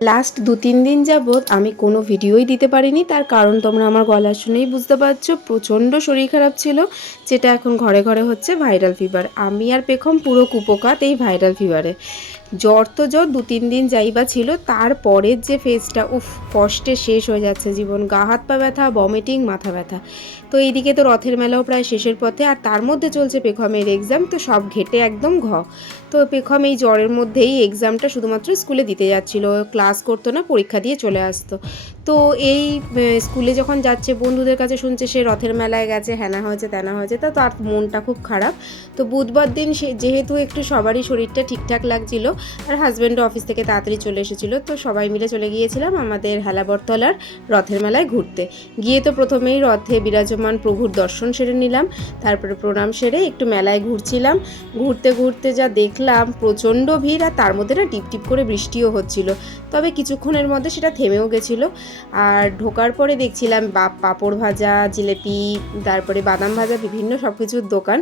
Last 2-3 দিন যাবৎ আমি কোনো ভিডিওই দিতে পারিনি, তার কারণ তোমরা আমার গলা শুনেই বুঝতে পারছো। প্রচণ্ড শরীর খারাপ ছিল, যেটা এখন ঘরে ঘরে হচ্ছে ভাইরাল ফিভার। আমি আর পেখম পুরো কুপোকাত এই ভাইরাল ফিভারে। জ্বর তো জ্বর, 2-3 দিন যাইবা ছিল, তারপরের যে ফেজটা, কষ্টে শেষ হয়ে যাচ্ছে জীবন। গা হাত পা ব্যথা, ভমিটিং, মাথা ব্যথা। তো এইদিকে তো রথের মেলাও প্রায় শেষের পথে, আর তার মধ্যে চলছে পেখমের এক্সাম, তো সব ঘেটে একদম তো পেখম এই জ্বরের মধ্যেই এক্সামটা শুধুমাত্র স্কুলে দিতে যাচ্ছিল, ক্লাস করতো না, পরীক্ষা দিয়ে চলে আসতো। তো এই স্কুলে যখন যাচ্ছে, বন্ধুদের কাছে শুনছে সে রথের মেলায় গেছে, হ্যানা হয়েছে ত্যানা হয়েছে, তো তার মনটা খুব খারাপ। তো বুধবার দিন সে যেহেতু একটু সবারই শরীরটা ঠিকঠাক লাগছিল, আর হাজব্যান্ডও অফিস থেকে তাড়াতাড়ি চলে এসেছিলো, তো সবাই মিলে চলে গিয়েছিলাম আমাদের হেলাবরতলার রথের মেলায় ঘুরতে। গিয়ে তো প্রথমেই রথে বিরাজমান প্রভুর দর্শন সেরে নিলাম, তারপরে প্রণাম সেরে একটু মেলায় ঘুরছিলাম। ঘুরতে ঘুরতে যা দেখলাম, প্রচণ্ড ভিড়, আর তার মধ্যে না টিপ টিপ করে বৃষ্টিও হচ্ছিল। তবে কিছুক্ষণের মধ্যে সেটা থেমেও গেছিলো। আর ঢোকার পরে দেখছিলাম পাঁপড় ভাজা, জিলেপি, তারপরে বাদাম ভাজা, বিভিন্ন সব কিছুর দোকান।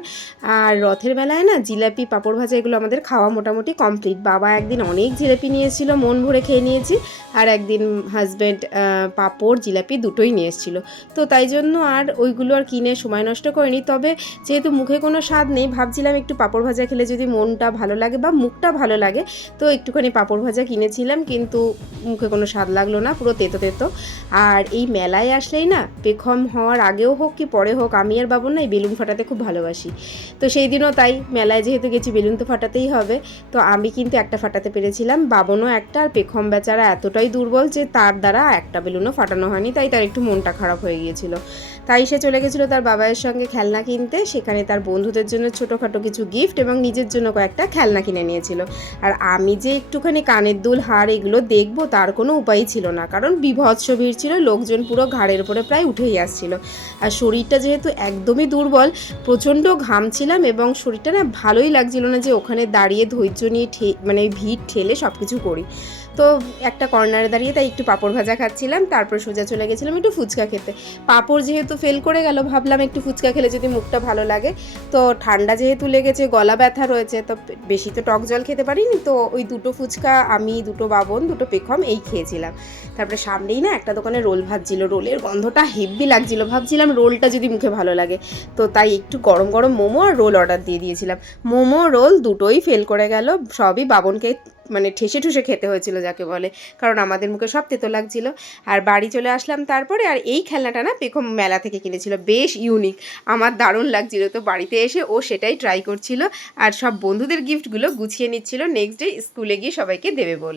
আর রথের মেলায় না জিলাপি, পাঁপড় ভাজা এগুলো আমাদের খাওয়া মোটামুটি কমপ্লিট। বাবা একদিন অনেক জিলাপি নিয়েছিল, মন ভরে খেয়ে নিয়েছি। আর একদিন হাজব্যান্ড পাঁপড় জিলাপি দুটোই নিয়ে এসেছিলো। তো তাই জন্য আর ওইগুলো আর কিনে সময় নষ্ট করিনি। তবে যেহেতু মুখে কোনো স্বাদ নেই, ভাবছিলাম একটু পাঁপড় ভাজা খেলে যদি মনটা ভালো লাগে বা মুখটা ভালো লাগে, তো একটুখানি পাঁপড় ভাজা কিনেছিলাম, কিন্তু মুখে কোনো স্বাদ লাগলো না, পুরো তেতো তেতো। আর এই মেলায় আসলেই না, পেখম হওয়ার আগেও হোক কি পরে হোক, আমি আর বাবন না এই বেলুন ফাটাতে খুব ভালোবাসি। তো সেই দিনও তাই, মেলায় যেহেতু গেছি বেলুন তো ফাটাতেই হবে। তো আমি কিন্তু একটা ফাটাতে পেরেছিলাম, বাবনও একটা, আর পেখম বেচারা এতটাই দুর্বল যে তার দ্বারা একটা বেলুনও ফাটানো হয়নি, তাই তার একটু মনটা খারাপ হয়ে গিয়েছিল। তাই সে চলে গেছিলো তার বাবাইয়ের সঙ্গে খেলনা কিনতে, সেখানে তার বন্ধুদের জন্য ছোটোখাটো কিছু গিফট এবং নিজের জন্য কয়েকটা খেলনা কিনে নিয়েছিল। আর আমি যে একটুখানি কানের দুল, হার এগুলো দেখবো তার কোনো উপায়ই ছিল না, কারণ বিভৎস ভিড় ছিল, লোকজন পুরো ঘাড়ের উপরে প্রায় উঠেই আসছিল। আর শরীরটা যেহেতু একদমই দুর্বল, প্রচণ্ড ঘামছিলাম, এবং শরীরটা না ভালোই লাগছিল না যে ওখানে দাঁড়িয়ে ধৈর্য নিয়ে মানে ভিড় ঠেলে সব কিছু করি। তো একটা কর্নারে দাঁড়িয়ে তাই একটু পাঁপড় ভাজা খাচ্ছিলাম, তারপর সোজা চলে গেছিলাম একটু ফুচকা খেতে। পাঁপড় যেহেতু ফেল করে গেল, ভাবলাম একটু ফুচকা খেলে যদি মুখটা ভালো লাগে। তো ঠান্ডা যেহেতু লেগেছে, গলা ব্যথা রয়েছে, তো বেশি তো টক জল খেতে পারিনি, তো ওই দুটো ফুচকা আমি, দুটো বাবন, দুটো পেখম এই খেয়েছিলাম। তারপরে সামনেই না একটা দোকানে রোল ভাজছিল, রোলের গন্ধটা হেভি লাগছিল, ভাবছিলাম রোলটা যদি মুখে ভালো লাগে। তো তাই একটু গরম গরম মোমো আর রোল অর্ডার দিয়ে দিয়েছিলাম। মোমো রোল দুটোই ফেল করে গেল, সবই বাবনকে মানে ঠেসে ঠুসে খেতে হয়েছিল যাকে বলে, কারণ আমাদের মুখে সব তেতো লাগছিল। আর বাড়ি চলে আসলাম তারপরে। আর এই খেলনাটা না পেখম মেলা থেকে কিনেছিল, বেশ ইউনিক, আমার দারুণ লাগছিল। তো বাড়িতে এসে ও সেটাই ট্রাই করছিল, আর সব বন্ধুদের গিফটগুলো গুছিয়ে নিচ্ছিল নেক্সট ডে স্কুলে গিয়ে সবাইকে দেবে বলে।